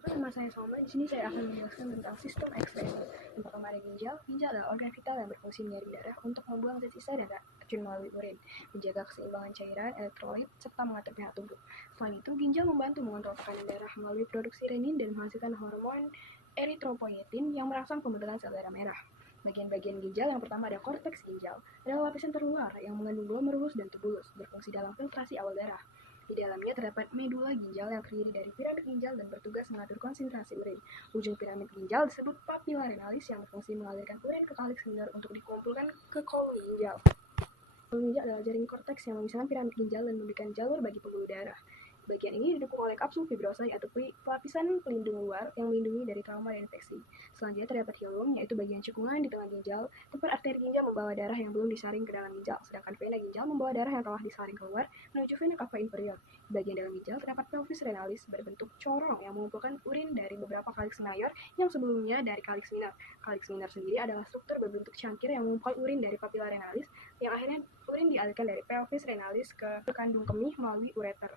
Perkenalkan, nama saya Salma. Di sini saya akan menjelaskan tentang sistem ekstremal. Yang pertama ada ginjal. Ginjal adalah organ vital yang berfungsi menyaring darah untuk membuang zat sisa dan racun melalui urin, menjaga keseimbangan cairan, elektrolit, serta mengatur pH tubuh. Selain itu, ginjal membantu mengontrol tekanan darah melalui produksi renin dan menghasilkan hormon eritropoietin yang merangsang pembentukan sel darah merah. Bagian-bagian ginjal yang pertama ada korteks ginjal, adalah lapisan terluar yang mengandung glomerulus dan tubulus, berfungsi dalam filtrasi awal darah. Di dalamnya terdapat medula ginjal yang terdiri dari piramid ginjal dan bertugas mengatur konsentrasi urin. Ujung piramid ginjal disebut papilla renalis yang berfungsi mengalirkan urin ke kalix minor untuk dikumpulkan ke kolom ginjal. Kolom ginjal adalah jaring korteks yang memisahkan piramid ginjal dan memberikan jalur bagi pembuluh darah. Bagian ini didukung oleh kapsul fibrosai atau lapisan pelindung luar yang melindungi dari trauma dan infeksi. Selanjutnya terdapat hilum, yaitu bagian cekungan di tengah ginjal, tempat arteri ginjal membawa darah yang belum disaring ke dalam ginjal, sedangkan vena ginjal membawa darah yang telah disaring keluar menuju vena cava inferior. Di bagian dalam ginjal terdapat pelvis renalis berbentuk corong yang mengumpulkan urin dari beberapa kalix mayor yang sebelumnya dari kalix minor. Kalix minor sendiri adalah struktur berbentuk cangkir yang mengumpulkan urin dari papilla renalis, yang akhirnya urin dialirkan dari pelvis renalis ke kandung kemih melalui ureter.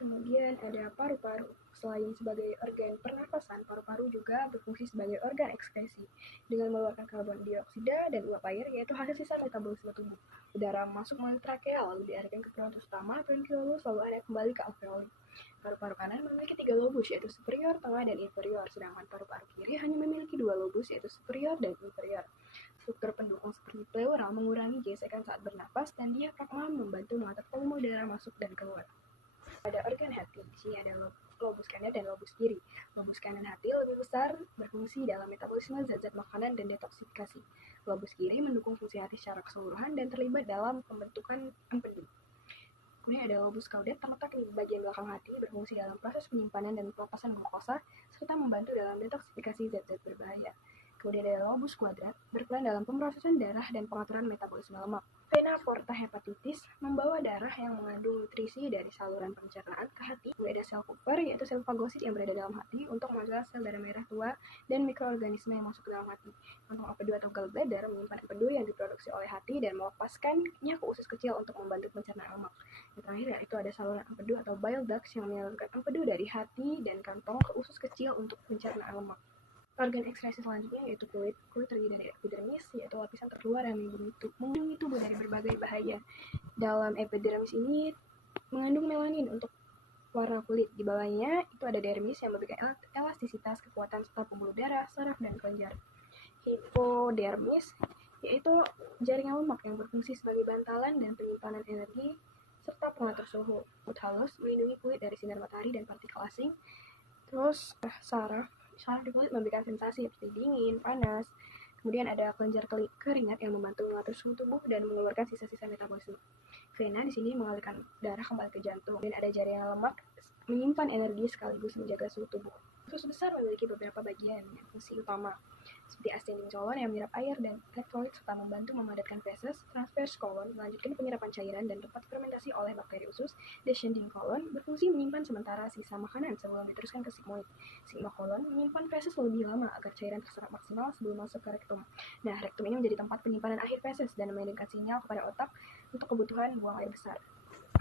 Kemudian ada paru-paru. Selain sebagai organ pernapasan, paru-paru juga berfungsi sebagai organ ekskresi dengan mengeluarkan karbon dioksida dan uap air, yaitu hasil sisa metabolisme tubuh. Udara masuk melalui trakea lalu dialirkan ke bronkus utama, bronkiolus, lalu ada kembali ke alveoli. Paru-paru kanan memiliki 3 lobus, yaitu superior, tengah, dan inferior, sedangkan paru-paru kiri hanya memiliki 2 lobus, yaitu superior dan inferior. Struktur pendukung seperti pleural mengurangi gesekan saat bernapas, dan diafragma membantu mengatur volume udara masuk dan keluar. Ada organ hati. Di sini ada lobus kanan dan lobus kiri. Lobus kanan hati lebih besar, berfungsi dalam metabolisme zat-zat makanan dan detoksifikasi. Lobus kiri mendukung fungsi hati secara keseluruhan dan terlibat dalam pembentukan empedu. Kemudian ada lobus caudat terletak di bagian belakang hati, berfungsi dalam proses penyimpanan dan pelepasan glukosa, serta membantu dalam detoksifikasi zat-zat berbahaya. Kemudian ada lobus kuadrat, berperan dalam pemrosesan darah dan pengaturan metabolisme lemak. Vena porta hepatitis membawa darah yang mengandung nutrisi dari saluran pencernaan ke hati. Kemudian ada sel Kupper, yaitu sel fagosit yang berada dalam hati untuk menghasilkan sel darah merah tua dan mikroorganisme yang masuk ke dalam hati. Kantong empedu atau gallbladder menyimpan empedu yang diproduksi oleh hati dan melepaskannya ke usus kecil untuk membantu pencernaan lemak. Yang terakhir yaitu ada saluran empedu atau bile ducts yang menyalurkan empedu dari hati dan kantong ke usus kecil untuk pencernaan lemak. Organ ekskresi selanjutnya yaitu kulit. Kulit terdiri dari epidermis, yaitu lapisan terluar yang melindungi tubuh dari berbagai bahaya. Dalam epidermis ini mengandung melanin untuk warna kulit. Di bawahnya itu ada dermis yang memberikan elastisitas, kekuatan, serta pembuluh darah, saraf, dan kelenjar. Hipodermis yaitu jaringan lemak yang berfungsi sebagai bantalan dan penyimpanan energi serta pengatur suhu. Kulit halus melindungi kulit dari sinar matahari dan partikel asing. Terus saraf di kulit memberikan sensasi seperti dingin, panas. Kemudian ada kelenjar keringat yang membantu mengatur suhu tubuh dan mengeluarkan sisa-sisa metabolisme. Vena di sini mengalirkan darah kembali ke jantung. Dan ada jaringan lemak menyimpan energi sekaligus menjaga suhu tubuh. Usus besar memiliki beberapa bagian yang fungsi utama, seperti ascending colon yang menyerap air dan elektrolit serta membantu memadatkan feses, transverse colon melanjutkan penyerapan cairan dan tempat fermentasi oleh bakteri usus, descending colon berfungsi menyimpan sementara sisa makanan sebelum diteruskan ke sigmoid. Sigma colon menyimpan feses lebih lama agar cairan terserap maksimal sebelum masuk ke rektum. Nah, rektum ini menjadi tempat penyimpanan akhir feses dan mengirimkan sinyal kepada otak untuk kebutuhan buang air besar.